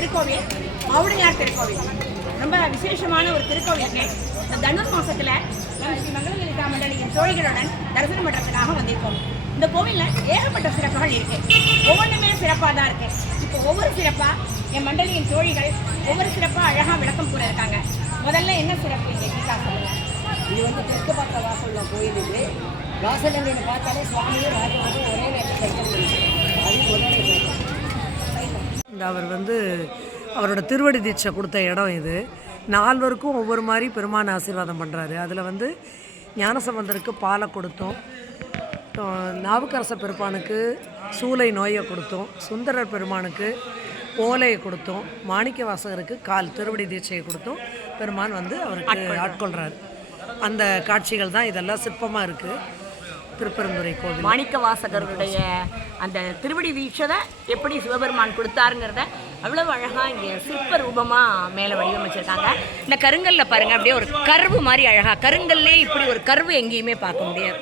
திருக்கோவில் மவுடனார் திருக்கோவில். ரொம்ப விசேஷமான ஒரு திருக்கோவிலுக்கு இந்த தனுர் மாசத்துல ஸ்ரீ மங்களலலிதா மண்டலியின் தோழிகளுடன் தரிசனம் பண்றதுக்காக வந்திருக்கோம். இந்த கோவிலில் ஏகப்பட்ட சிறப்புகள் இருக்கு. ஒவ்வொன்றுமே சிறப்பாக தான் இருக்கு. இப்போ ஒவ்வொரு சிறப்பா என் மண்டலியின் தோழிகள் ஒவ்வொரு சிறப்பா அழகா விளக்கம் கூற இருக்காங்க. முதல்ல என்ன சிறப்பு இங்கே கீதா சொல்லுங்க. இது வந்து தெற்கு பக்க வாசல்ல கோயில். இது வாசல் பார்த்தாலே சுவாமியும் ராஜமாவும் ஒரே நேரத்தில் அவர் வந்து அவரோட திருவடி தீட்சை கொடுத்த இடம் இது. நால்வருக்கும் ஒவ்வொரு மாதிரி பெருமான் ஆசீர்வாதம் பண்ணுறாரு. அதில் வந்து ஞானசம்பந்தருக்கு பாலை கொடுத்தோம், நாவுக்கரச பெருமானுக்கு சூளை நோயை கொடுத்தோம், சுந்தரர் பெருமானுக்கு ஓலையை கொடுத்தோம், மாணிக்க வாசகருக்கு கால் திருவடி தீட்சையை கொடுத்தோம். பெருமான் வந்து அவருக்கு ஆட்கொள்கிறார். அந்த காட்சிகள் தான் இதெல்லாம் சிற்பமாக இருக்குது. திருப்பெருந்துறை கோவில் மாணிக்க வாசகருடைய அந்த திருவடி தீட்சை எப்படி சிவபெருமான் கொடுத்தாருங்கிறத அவ்வளவு அழகா இங்கே சிற்ப ரூபமா மேலே வடிவமைச்சிருக்காங்க. இந்த கருங்கல்ல பாருங்க, அப்படியே ஒரு கர்வு மாதிரி அழகா. கருங்கல்லே இப்படி ஒரு கர்வு எங்கேயுமே பார்க்க முடியாது.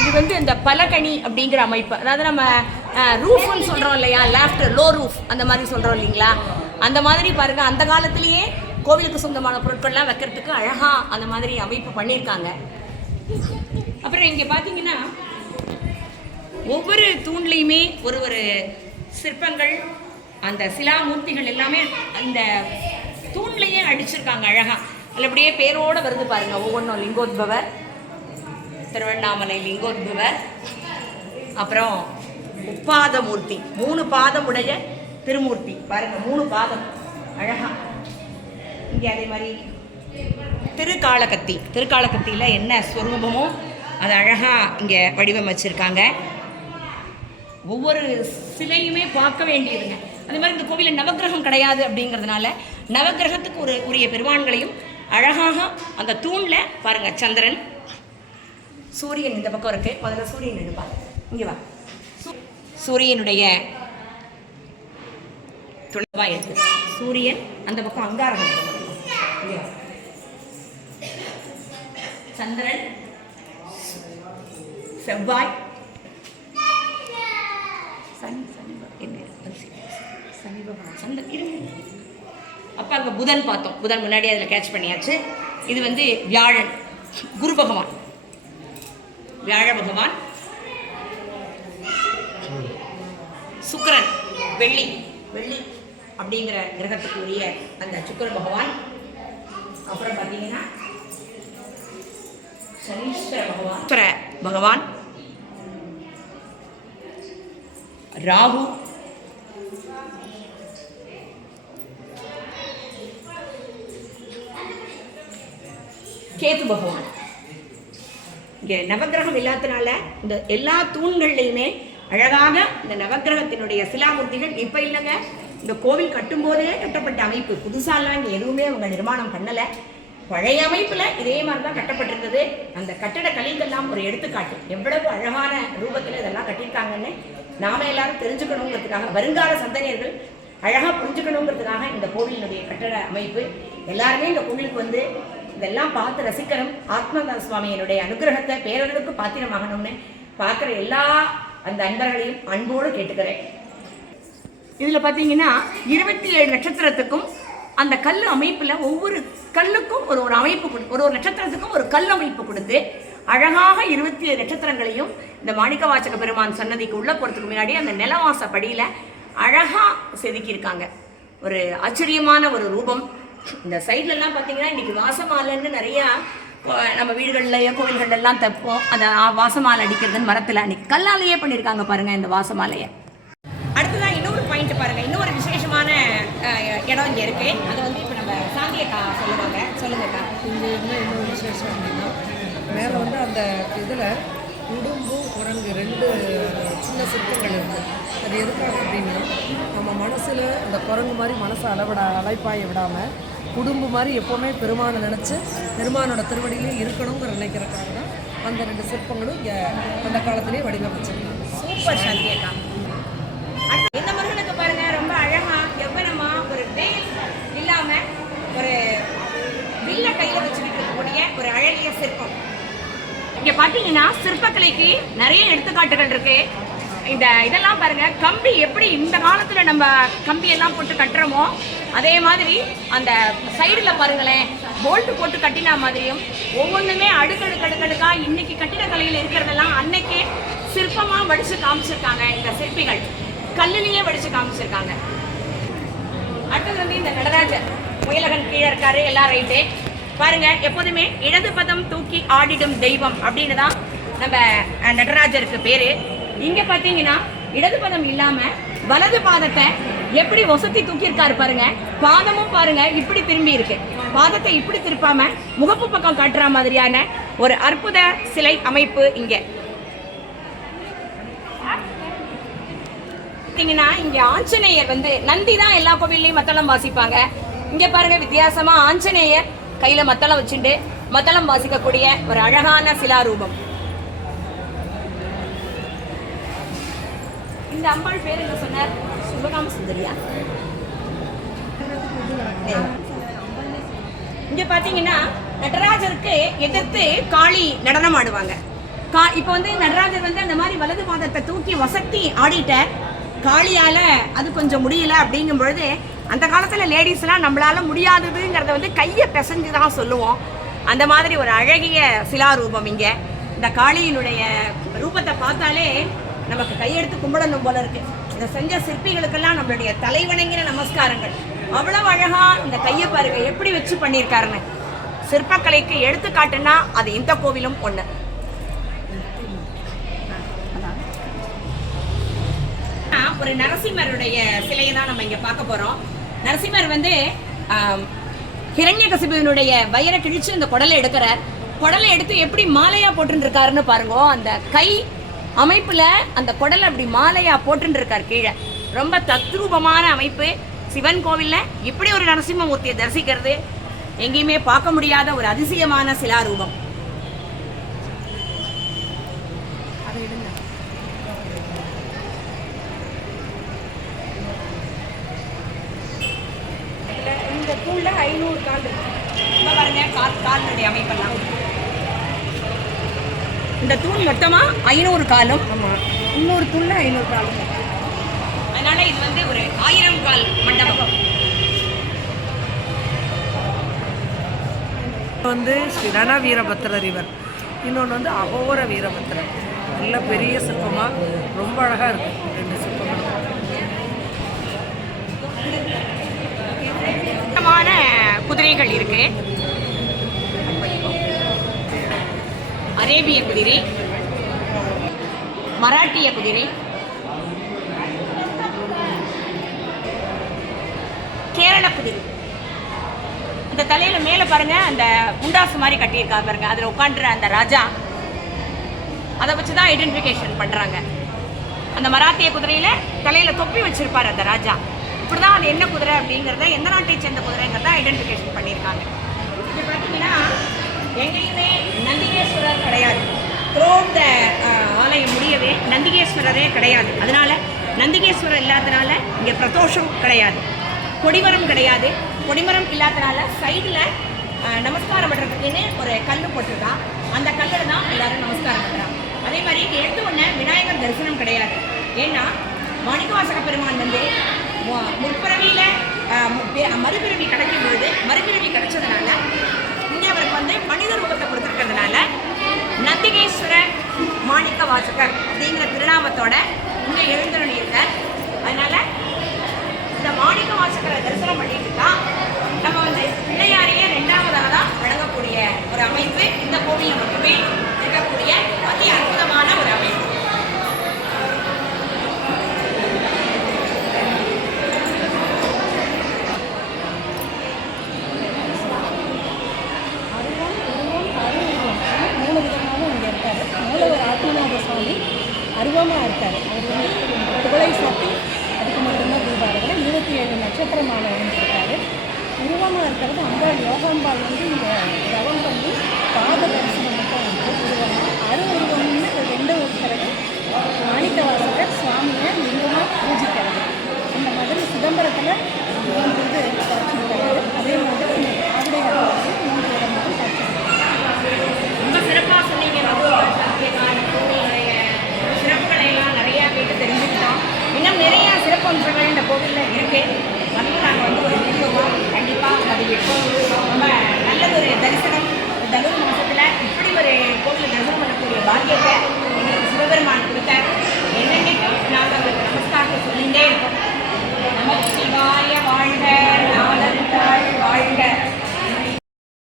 இது வந்து இந்த பலகனி அப்படிங்கிற அமைப்பு. அதாவது நம்ம ரூஃப்னு சொல்றோம் இல்லையா, லேஃப்ட் லோ ரூஃப் அந்த மாதிரி சொல்றோம் இல்லைங்களா, அந்த மாதிரி பாருங்க. அந்த காலத்திலேயே கோவிலுக்கு சொந்தமான பொருட்கள்லாம் வைக்கிறதுக்கு அழகா அந்த மாதிரி அமைப்பு பண்ணியிருக்காங்க. அப்புறம் இங்கே பார்த்தீங்கன்னா ஒவ்வொரு தூண்லையுமே ஒரு ஒரு சிற்பங்கள், அந்த சிலாமூர்த்திகள் எல்லாமே அந்த தூண்லையே அடிச்சிருக்காங்க அழகா. அதில் அப்படியே பேரோடு வருது பாருங்க. ஒவ்வொன்றும் லிங்கோத்பவர், திருவண்ணாமலை லிங்கோத்பவர், அப்புறம் முப்பாதமூர்த்தி, 3 பாதம் உடைய திருமூர்த்தி பாருங்க, 3 பாதம் அழகா. இங்கே அதே மாதிரி திருக்காளகத்தி, திருக்காளகத்தியில் என்ன ஸ்வரூபமோ அது அழகாக இங்கே வடிவமைச்சிருக்காங்க. ஒவ்வொரு சிலையுமே பார்க்க வேண்டியதுங்க. அதே மாதிரி இந்த கோவிலில் நவக்கிரகம் கிடையாது அப்படிங்கிறதுனால நவக்கிரகத்துக்கு உரிய பெருமான்களையும் அழகாக அந்த தூணில் பாருங்கள். சந்திரன், சூரியன் இந்த பக்கம் இருக்கு. முதல்ல சூரியன் எடுப்பாங்க. இங்கே வா. சூரியனுடைய துணைவாக இருக்கு. சூரியன் அந்த பக்கம் அங்காரகம், சந்திரன், செவ்வாய், அப்ப அங்க புதன் பார்த்தோம். புதன் முன்னாடி அதில் கேட்ச் பண்ணியாச்சு. இது வந்து வியாழன், குரு பகவான், வியாழ பகவான், சுக்கிரன், வெள்ளி, வெள்ளி அப்படிங்கிற கிரகத்துக்கு உரிய அந்த சுக்கிர பகவான். அப்புறம் பார்த்தீங்கன்னா சனீஸ்வர பகவான், ராகு, கேது பகவான். இங்கே நவக்கிரகம் இல்லாதனால இந்த எல்லா தூண்கள்லையுமே அழகாக இந்த நவக்கிரகத்தினுடைய சிலாமூர்த்திகள். இப்போ இல்லைங்க, இந்த கோவில் கட்டும்போதே கட்டப்பட்ட அமைப்பு. புதுசாலாம் இங்கே எதுவுமே அவங்க நிர்மாணம் பண்ணலை. பழைய அமைப்பில் இதே மாதிரி தான் கட்டப்பட்டிருந்தது. அந்த கட்டட கலைகள்லாம் ஒரு எடுத்துக்காட்டு. எவ்வளவு அழகான ரூபத்தில் இதெல்லாம் கட்டியிருக்காங்கன்னு நாம எல்லாரும் தெரிஞ்சுக்கணுங்கிறதுக்காக, வருங்கால சந்ததியர்கள் அழகாக புரிஞ்சுக்கணுங்கிறதுக்காக இந்த கோவிலினுடைய கட்டட அமைப்பு. எல்லாருமே இந்த கோவிலுக்கு வந்து இதெல்லாம் பார்த்து ரசிக்கணும். ஆத்மநாத சுவாமியினுடைய அனுகிரகத்தை பேரளவுக்கு பாத்திரமாகணும்னு பார்க்குற எல்லா அந்த அன்பர்களையும் அன்போடு கேட்டுக்கிறேன். இதில் பார்த்தீங்கன்னா 27 நட்சத்திரத்துக்கும் அந்த கல் அமைப்பில் ஒவ்வொரு கல்லுக்கும் ஒரு ஒரு அமைப்பு, ஒரு ஒரு நட்சத்திரத்துக்கும் ஒரு கல் அமைப்பு கொடுத்து அழகாக 27 நட்சத்திரங்களையும் இந்த மாணிக்க வாசக பெருமான் சன்னதிக்கு உள்ள போகிறதுக்கு முன்னாடி அந்த நிலவாச படியில் அழகாக செதுக்கியிருக்காங்க. ஒரு ஆச்சரியமான ஒரு ரூபம். இந்த சைட்லலாம் பார்த்தீங்கன்னா இன்றைக்கி வாசமாலைன்னு நிறையா நம்ம வீடுகளில் கோவில்கள்லாம் தைப்போம். அந்த வாசமாலை அடிக்கிறதுன்னு மரத்தில் அன்றைக்கி கல்லாலேயே பண்ணியிருக்காங்க பாருங்கள் இந்த வாசமாலையை. அடுத்ததான் இன்னொரு பாயிண்ட் பாருங்கள். இன்னொரு விசேஷமான இடம் இங்கே இருக்குது. அதை வந்து இப்போ நம்ம சாந்தியக்கா சொல்லுவாங்க. சொல்லுங்கக்கா. இந்த இதில் இன்னொரு விசேஷம் அப்படின்னா, மேலே வந்து அந்த இதில் உடும்பு குரங்கு 2 சின்ன சிற்பங்கள் இருக்குது. அது எதுக்காக அப்படின்னா, நம்ம மனசில் அந்த குரங்கு மாதிரி மனசை அலைப்பாய விடாமல் உடும்பு மாதிரி எப்போவுமே பெருமானை நினச்சி பெருமானோட திருவடியிலே இருக்கணுங்கிற நினைக்கிறதுக்காக தான் அந்த 2 சிற்பங்களும் இங்கே அந்த காலத்திலே வடிவமைச்சிருக்காங்க. சூப்பர் சாந்தியக்கா. இந்த முருகனுக்கு பாருங்க, ரொம்ப அழகா எவ்வளமா ஒரு வேல் இல்லாம ஒரு வில்ல கையில வச்சுக்கிட்டு இருக்கக்கூடிய ஒரு அழகிய சிற்பம். இங்க பாத்தீங்கன்னா சிற்பக்கலைக்கு நிறைய எடுத்துக்காட்டுகள் இருக்கு. இதெல்லாம் பாருங்க, கம்பி எப்படி இந்த காலத்துல நம்ம கம்பி எல்லாம் போட்டு கட்டுறோமோ அதே மாதிரி அந்த சைடில் பாருங்களேன், போல்ட்டு போட்டு கட்டினா மாதிரியும் ஒவ்வொன்றுமே அடுக்கடுக்கடுக்கடுக்கா இன்னைக்கு கட்டிடக்கலையில் இருக்கிறதெல்லாம் அன்னைக்கே சிற்பமாக வடிச்சு காமிச்சிருக்காங்க. இந்த சிற்பிகள் கல்லுலேயே வடிச்சு காமிச்சிருக்காங்க. அடுத்தது வந்து இந்த நடராஜர் முயலகன் கீழே இருக்காரு, எல்லாம் ரைட்டு. பாருங்க, எப்போதுமே இடது பதம் தூக்கி ஆடிடும் தெய்வம் அப்படின்னு தான் நம்ம நடராஜருக்கு பேரு. இங்க பாத்தீங்கன்னா இடது பதம் இல்லாம வலது பாதத்தை எப்படி ஒசத்தி தூக்கியிருக்காரு பாருங்க. பாதமும் பாருங்க இப்படி திரும்பி இருக்கு, பாதத்தை இப்படி திருப்பாம முகப்பு பக்கம் காட்டுற மாதிரியான ஒரு அற்புத சிலை அமைப்பு. இங்க பாத்தீங்கன்னா இங்க ஆஞ்சநேயர் வந்து நந்தி தான் எல்லா கோவில்லையும் மத்தளம் வாசிப்பாங்க. இங்க பாருங்க வித்தியாசமா ஆஞ்சநேயர் கையில மத்தளம் வச்சுட்டு மத்தளம் வாசிக்கக்கூடிய ஒரு அழகான சிலாரூபம். இந்த அம்பாள் பேர் என்ன சொன்னார்? சுபகாம சுந்தரியா? இங்க பாத்தீங்கன்னா நடராஜருக்கு எதிர்த்து காளி நடனம் ஆடுவாங்க. இப்ப வந்து நடராஜர் வந்து அந்த மாதிரி வலது பாதத்தை தூக்கி வசத்தி ஆடிட்ட காளியால அது கொஞ்சம் முடியல அப்படிங்கும் பொழுது, அந்த காலத்துல லேடிஸ் எல்லாம் நம்மளால முடியாததுங்கிறத வந்து கையை பிசைஞ்சுதான் சொல்லுவோம். அந்த மாதிரி ஒரு அழகிய சிலாரூபம். இங்க இந்த காளியினுடைய ரூபத்தை பார்த்தாலே நமக்கு கையெடுத்து கும்பிடணும் போல இருக்கு. இதை செஞ்ச சிற்பிகளுக்கெல்லாம் நம்மளுடைய தலைவணங்கின நமஸ்காரங்கள். அவ்வளவு அழகா இந்த கையை பாருங்க எப்படி வச்சு பண்ணியிருக்காருன்னு. சிற்பக்கலைக்கு எடுத்துக்காட்டுன்னா அது இந்த கோவிலும் ஒண்ணு. ஒரு நரசிம்மருடைய சிலையை தான் நம்ம இங்க பார்க்க போறோம். நரசிம்மர் வந்து ஹிரண்யகசிபுவினுடைய வயிறை கிழிச்சு இந்த குடலை எடுக்கிறார். குடலை எடுத்து எப்படி மாலையா போட்டு இருக்காருன்னு பாருங்க. அந்த கை அமைப்புல அந்த குடலை அப்படி மாலையா போட்டு இருக்காரு கீழே. ரொம்ப தத்ரூபமான அமைப்பு. சிவன் கோவில்ல இப்படி ஒரு நரசிம்மமூர்த்தியை தரிசிக்கிறது எங்கேயுமே பார்க்க முடியாத ஒரு அதிசயமான சிலாரூபம். இந்த தூள்ல 500 கால் இருக்கு. பாருங்க காலினுடைய அமைப்பெல்லாம். இந்த தூண் மொத்தமா 500 காலும், இன்னொரு தூண்ல 500 காலும். அதனால இது வந்து ஒரு 1000 கால் மண்டபம். வந்து ஸ்ரீ ரண வீரபத்திரர் இவர். இன்னொன்று வந்து அகோர வீரபத்திரர். நல்ல பெரிய சிற்பமாக ரொம்ப அழகாக இருக்கும் ரெண்டு சிற்பங்களும். குதிரைகள் இருக்கு. அரேபிய குதிரை, மராட்டிய குதிரை, கேரள குதிரை. இந்த தலையில மேல பாருங்க அந்த முண்டாசு மாதிரி கட்டியிருக்கா பாருங்க. அதுல உட்காந்துற அந்த ராஜா, அதை வச்சுதான் ஐடென்டிஃபிகேஷன் பண்றாங்க. அந்த மராத்திய குதிரையில தலையில தொப்பி வச்சிருப்பாரு அந்த ராஜா. இப்படிதான் அது என்ன குதிரை அப்படிங்கிறத, எந்த நாட்டை சேர்ந்த குதிரைங்கிறத ஐடென்டிஃபிகேஷன் பண்ணியிருக்காங்க. இப்போ பார்த்தீங்கன்னா எங்கேயுமே நந்திகேஸ்வரர் கிடையாது. த்ரோட் த ஆலயம் முடியவே நந்திகேஸ்வரரே கிடையாது. அதனால நந்திகேஸ்வரர் இல்லாதனால இங்கே பிரதோஷம் கிடையாது, கொடிமரம் கிடையாது. கொடிமரம் இல்லாதனால சைடில் நமஸ்காரம் பண்ணுறதுக்குன்னு ஒரு கல் போட்டிருக்கா. அந்த கல்லில் தான் எல்லாரும் நமஸ்காரம் பண்ணுறாங்க. அதே மாதிரி இங்கே எடுத்த உடனே விநாயகர் தரிசனம் கிடையாது. ஏன்னா மாணிக்கவாசக பெருமான் வந்து முற்பிறவியில் மறுபிறவி கிடைக்கும் பொழுது மறுபிறவி கிடைச்சதுனால இங்கே அவருக்கு வந்து மனித ரூபத்தை கொடுத்துருக்கிறதுனால நந்திகேஸ்வர மாணிக்க வாசகர் அப்படிங்கிற திருநாமத்தோட இங்கே எழுந்தருளியிருக்கார். அதனால இந்த மாணிக்க வாசகரை தரிசனம் பண்ணிட்டு தான் நம்ம வந்து பிள்ளையாரையே 2வதாக தான் வழங்கக்கூடிய ஒரு அமைப்பு இந்த கோவிலில் மட்டுமே இருக்கக்கூடிய அதி அற்புதமான ஒரு அமைப்பு. அருவமாக இருக்கார். அவர் வந்து குவளை சாத்தி அதுக்கு மட்டும்தான் தீபாவளி 27 நட்சத்திர மாலை இருக்காரு. உருவமாக இருக்கிறது அம்பாள் யோகாம்பாள் வந்து இந்த தவம் பண்ணி பாத தரிசனம் மட்டும் வந்து உருவமாக. உருவம்னு 2 இருக்கிறது மாணிக்க வாசகர் சுவாமியை லிங்கமாக பூஜிக்கிறது. அந்த மாதிரி சிதம்பரத்தில் வந்து கிடையாது. அதே